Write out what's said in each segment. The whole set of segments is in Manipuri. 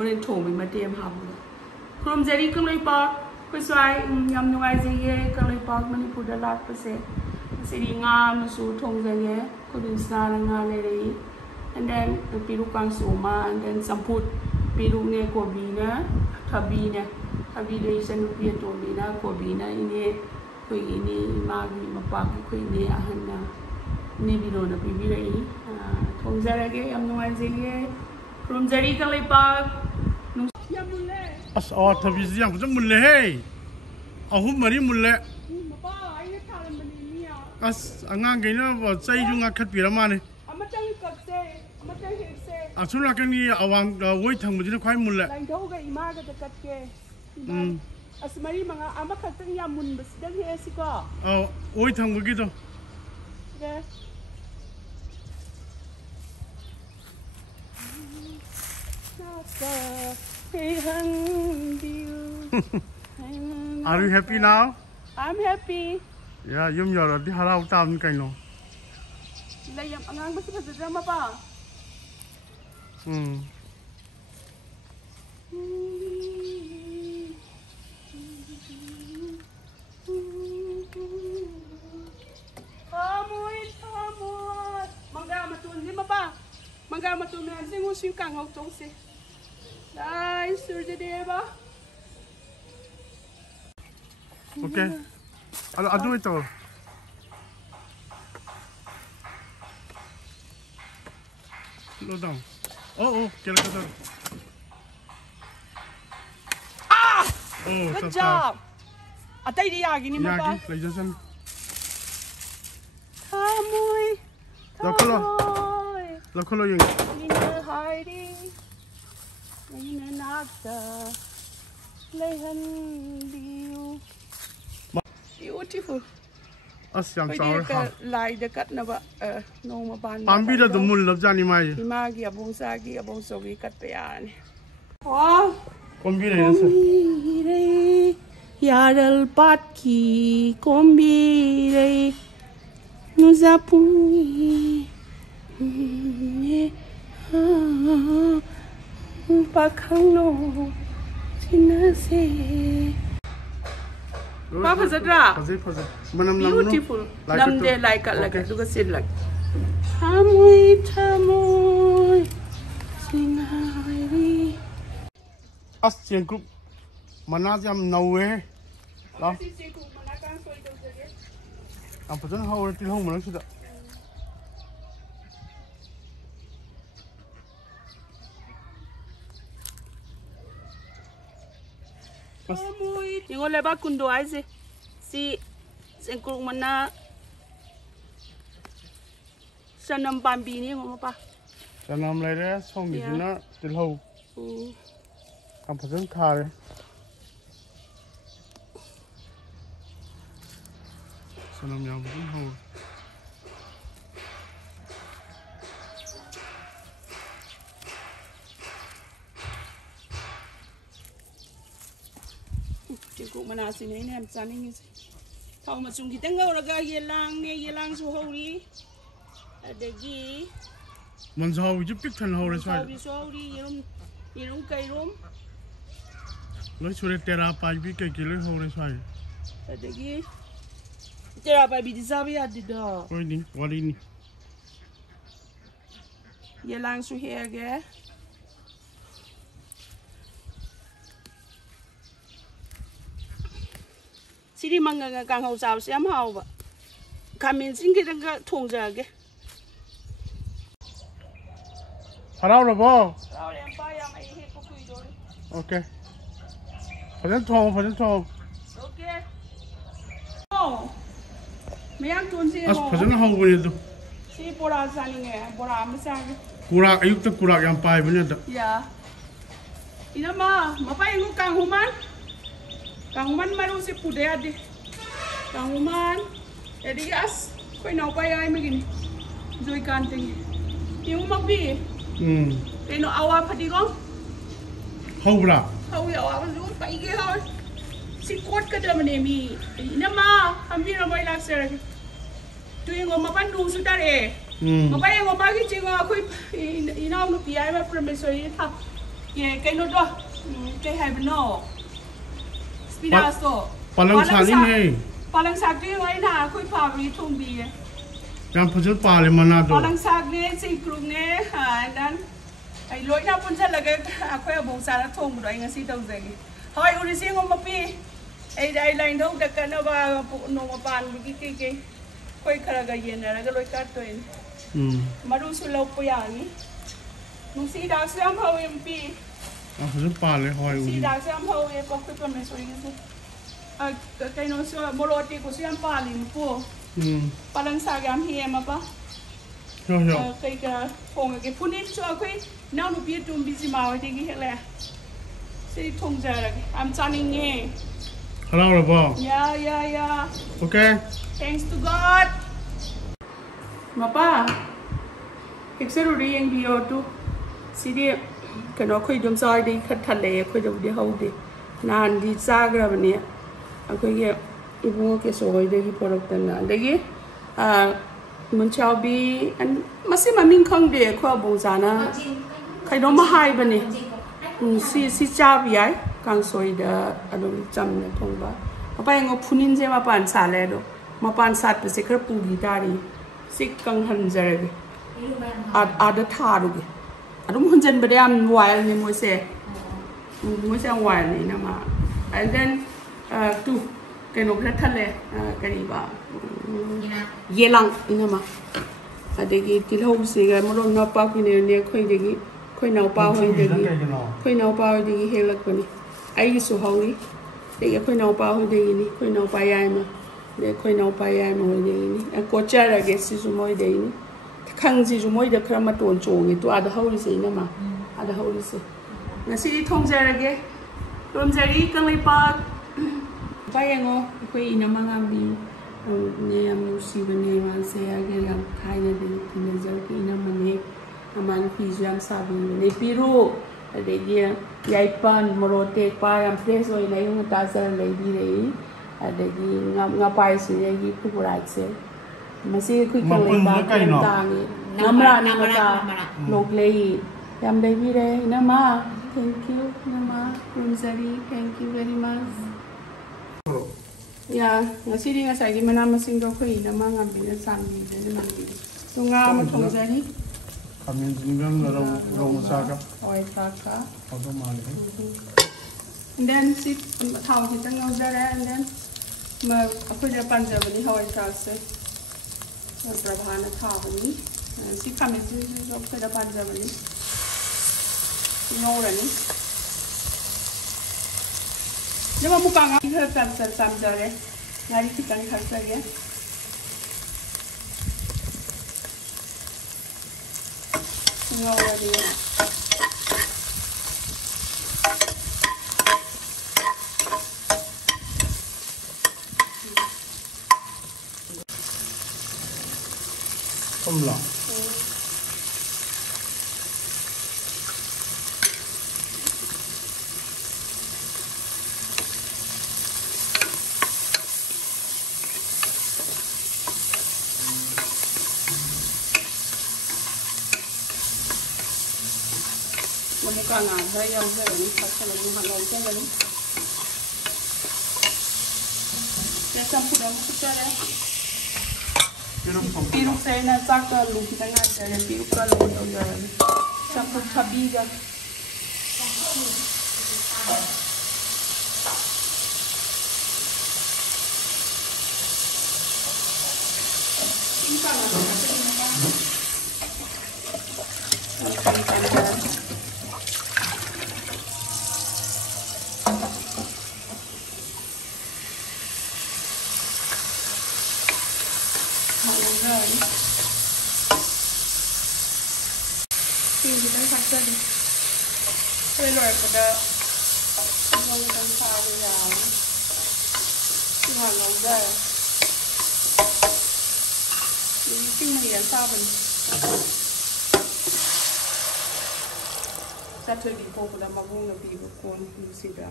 Horen thong bi matem habu krom jari Kangleipak kuswai yam nuai je Kangleipak Manipur da lat pase siri nga masu thong je kudin sna nga le ri and then piru kang suma and then samput piru ne kobi na thabi de san pi to bi na kobi na ini koi ini ma gi mapa gi koi ne ahan na ni bi no na bi bi ri thong jara ge yam nuai je krom jari Kangleipak yam mulle as oh thabi yang jam mulle hey ahum mari mulle mapa ai ne tharam mani niya as angang ge na ba chai ju nga khat pi ra ma ne amatang kapse amatang hekse asura ke ni awang woi thang mu ji khwai mulle lang do ga ima ga kat ke as mari mga ama khatang ya mun bas dang he si ko woi thang mu gi to ge Are you happy now? I'm happy. Yeah, yum yor di harau tam kai no. La yam angang bas bas drama pa. Amoy. Mangga matun di mapa. Mangga matun na sing using kang hau tong se. Dai sur de ba. Okay. Ado ito. Slow down. Oh, kira ka to. Good job. Atay di yagi ni mapa. Yagi, laijasan. Amoy. Lokolo yung. Ina hiding. Ina nakta. Lehan view. Beautiful. As yang sour ha. Lai dekat na ba no maban. Pambi da dumul lab jani mai. Imagi abong sagi abong sogi kat peyan. Wow. Kombi re sa. Yaral patki kombi re. Nuzapuni. Pakang no. Sinase. Papa Zadra. Beautiful. Namde like look at it like. Tamoy. Singari. As yang group mana jam nawe. Lah. Apa tu hau reti hau mana sudah. Yung leba kundo ay si sengkung mana sanam pambi ni ngom pa sanam lai re song ni na til hau am phajan khare sanam yang phajan hau Kung manasin na yun, saning tao masung kita nga oraga yelang so hori adagi man so hori pik than hori so hori yerum kairum loi sure tera pa bi ke kilo hori sai adagi tera pa bi disabi adida oi ni wali ni yelang so hege Siri manga kang hau sao siam hau ba. Kamin sing kita ga thong jage. Harau lo bo. Harau yang pa yang ai he ko kui do. Okay. Phajan thong. Okay. Oh. Mayang tun si ho. As phajan hau bo ni do. Si bora sani nge, bora ma sa ge. Kurak ayuk ta kurak yang pai bo ni da. Ya. Ina ma pai ngu kang human. Kangman maru si pude ade. Kangman. Jadi as koi nau pai ai megini. Joy kanting. Yung magbi. Keno awa phadi gong. Hau bra. Hau ya awa lu pai ge hau. Si kot ka da mane mi. Ina ma ambi ra mai lak ser. Tu yung mapan du su tare. Mapai yung mapagi chinga koi ina nu pi ai ma permission tha. 예, cái nốt đó, cái hai bên nọ, spinach đó. Palang sa ni ne. Palang sa cái ngay na, khơi phá vì thùng bì. Yang phật pa le mana do. Palang sa này, sinh krum này, dan, ai lối nào cũng chắc là cái, khơi bông sa nó thùng rồi anh xin đâu vậy. Thôi, uri xin ông mà pi, ai lại đâu đặc cái nó vào nông mà pan cái, khơi khara cái gì này, cái lối cắt thôi. Mà đúng số lâu bây giờ nhỉ. Nung si đào xem hậu em pi. Phật pa le hoi uri. Si đào xem hậu em bóc cái con này rồi cái nó xưa mồ lột thì của xem pa liền po. Palang sa gam hi em apa? Cái phong cái phun ít cho cái nào nó biết tụm bị gì màu thì cái hệ sẽ thông ra rồi. I'm turning nghe. Hello rồi bao. Yeah. Okay. Thanks to God. Mapa. Except đi anh đi ở tu. Xí đi cái nó khơi đom soi đi khát thà lệ khơi đâu đi hậu đi. Nàn đi xa cái bên này. Khơi cái ibu cái soi đi cái product này. Đấy cái mình chào bi anh masih mamin khang đi khoa bông zana. Khai đó mà hai bên này. Si cha bi ai kang soi da adom cham ne thong ba. Apa yang punin je ma pan sa le do. Ma pan sat pe se khar pu gi ta ri. Sik kang han jar bi. Ada tha do gi. Adum hun jen ba dam wild ni mo se. Mo se wild ni na ma. And then tu cái nó rất thân lệ cái gì bà dê lăng ina mà đây cái til hậu gì cái mà nó bao cái này khơi đây cái khơi nào bao hơi đây cái khơi nào bao đây cái hết là cái này ai số hậu đi đây cái khơi nào bao hơi đây này khơi nào bao ai mà đây khơi nào bao ai mà hơi đây này có cha là cái gì số mỗi đây này khang gì số mỗi được cái mà tuần trộn cái tu ada hậu gì nữa mà ada hậu gì nãy khi thông ra là cái tuần ra đi Kangleipak Bayango, koi ina mga bi niya musi bane man saya kaya kaya din tinajar ki ina mane aman pijam sabi ne piru ade dia yaipan morote pa yang fresh oi na yung tazar lay di re ade gi ngapai si gi kuburat se masi kui Kangleipak tangi namra loklei yam dai bi re ina ma thank you ina ma Kumsari thank you very much. Ya, nasi di ngasih lagi mana masing dok koi nama ngambil sambil jadi nanti. Tunggu mau tunggu jadi. Kami juga orang usaha. Oi taka. Apa mana? And then si tahu kita ngajak and then aku dah panjang ni oi taka. Prabhana tahu ni. Si kami si aku dah panjang ni. Ngorang ni. Nếu mà mua càng ăn hơi tầm giờ đấy, ngay đi thì càng khá sao vậy? Ngon rồi đi. Không lọ. Bukan ada yang beri pasal yang mana yang beri. Jangan sudah muka dah. Piruk saya nak cakap lu kita ngajar yang piruk kalau yang jalan. Campur cabai kan. Kita paksa di. Kalau pada orang orang tahu yang Tuhan ada. Ini cuma yang tahu. Satu di pokok dah magung lebih bukan sudah.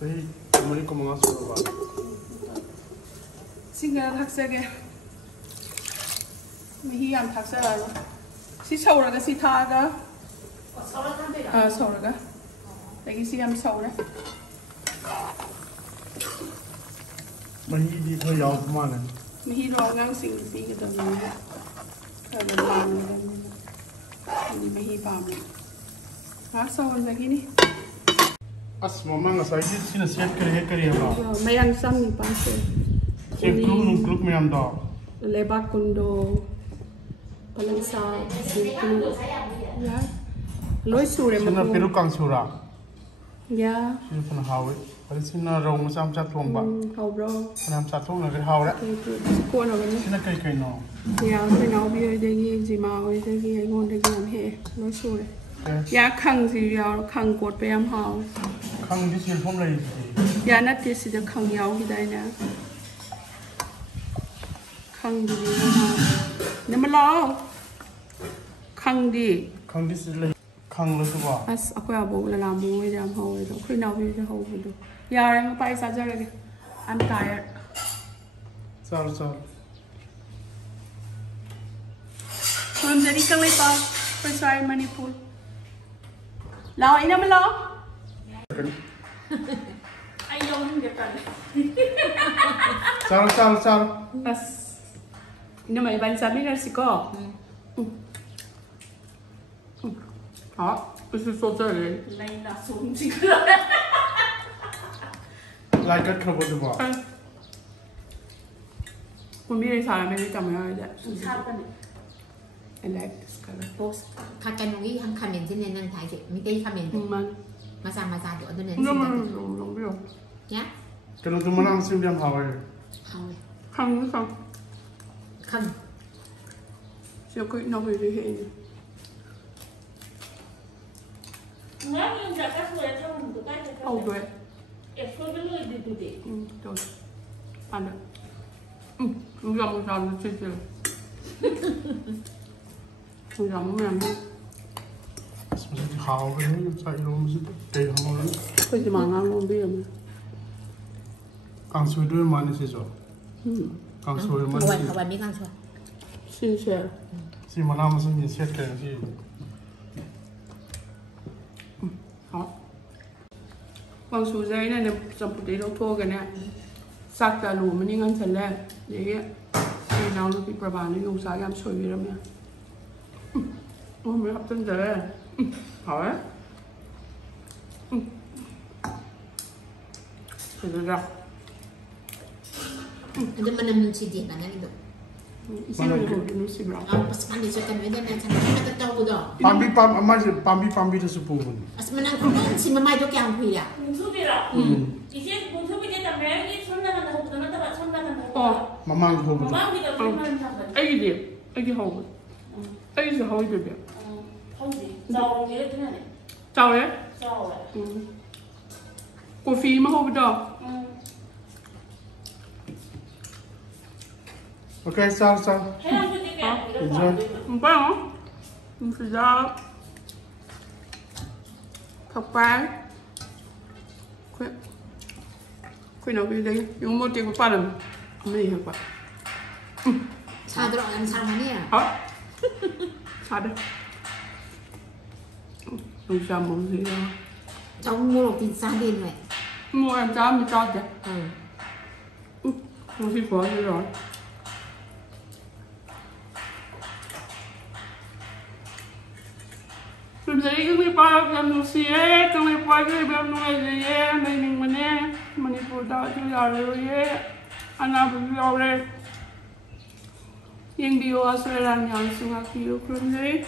Sahih, kami ko mga suruba. Singa paksa ke. Mahiyam paksa lalo. Si saura ka si taga. Saura ka. cái gì làm sầu đấy mình đi thôi giàu mà này mình rồi ngang sinh tí cái tầm này rồi là làm rồi đi mình vào này hóa sầu là cái đi mama nggak saya sih nasihat kerja apa mấy ăn xong thì bán sầu klub meyam dah Kangleipak-1 Palansa Singapore ya lối sù để sini peru kang sura ya sini pun hawe pada sini rong macam thong ba hầu bro macam thong nak hawe lah cô nào vậy sini kai no ya cái nào bây giờ đây gì mà bây giờ cái ngon đây làm hè lối sù đấy ya khang gì ya khang cộtไปam hào khang đi sini phong lagi ya nát thì sẽ khang yao cái đây nè khang đi ha nếu mà lo khang đi sini khang lu tu ba as aku ya bố là làm bố bây giờ am hào rồi khi nào bây giờ hào rồi ya em phải sao giờ đây I'm tired sao From the Kangleipak First Manipur lo ini nama lo ayo nggak kan sao as ini mah iban sami kan sih kok cái số trời đấy lấy là xuống gì lại cất khẩu tu ba mình biết sao mình đi cầm cái đấy sao cái này I like this color post kakanungi hang comment din nang thai je mi dei comment masa do do nen không biết nhá kalau tu mana mesti dia hawe không không siêu cái nó về đi hệ oh rồi rồi ăn được gầm nó chơi chơi gầm mềm đi mesti hawe ni saya lu mesti teh hawe cái gì mà ngon luôn biết không kang suy đôi mà ni sih so kang suy mà kawan mi kang so xin chào si mana mesti ni sihat kan si con số giấy này là dòng tí đâu thua cái này sạc cả lù mình đi ngăn chân lên để khi nào nó bị bà bà nó dùng sáng em sôi về đâu nha ôi mới hấp chân rồi hỏi phải rồi ra itu menem sidik nang itu isi lo itu nó xì bạc pas mandi so kan weden nan sana kita tahu do pambi tu sepuluh as menang ko si mamai do kyang hui ya 뭉소비라. 이제 뭉소비 됐다 매일 손나간다 하고 나타가 손나간다 하고. mama tu hobi 마음이가 얼마나 상관. ấy gì ấy gì hầu ấy gì hầu gì vậy 허우지. 자오 얘를 드네. chào đấy 자오. cô phi mà hầu đâu ok sao 해양 분위기 이런 거 안 되고. không phải không mình phải ra thọc bài quên nào đi đây dùng một tiếng qua lần mấy hiệu quả cha do an sang ma ne hả sao đấy không sao muốn gì đâu trong mua tin sang din vậy mua em cho mình cho chứ không xin phó gì rồi From the Kangleipak yang siye, Kangleipak yang belum nunggu ye, neng mana, Manipur dah jual ye, anak berjual ye, yang dia Australia yang sungai kiri from the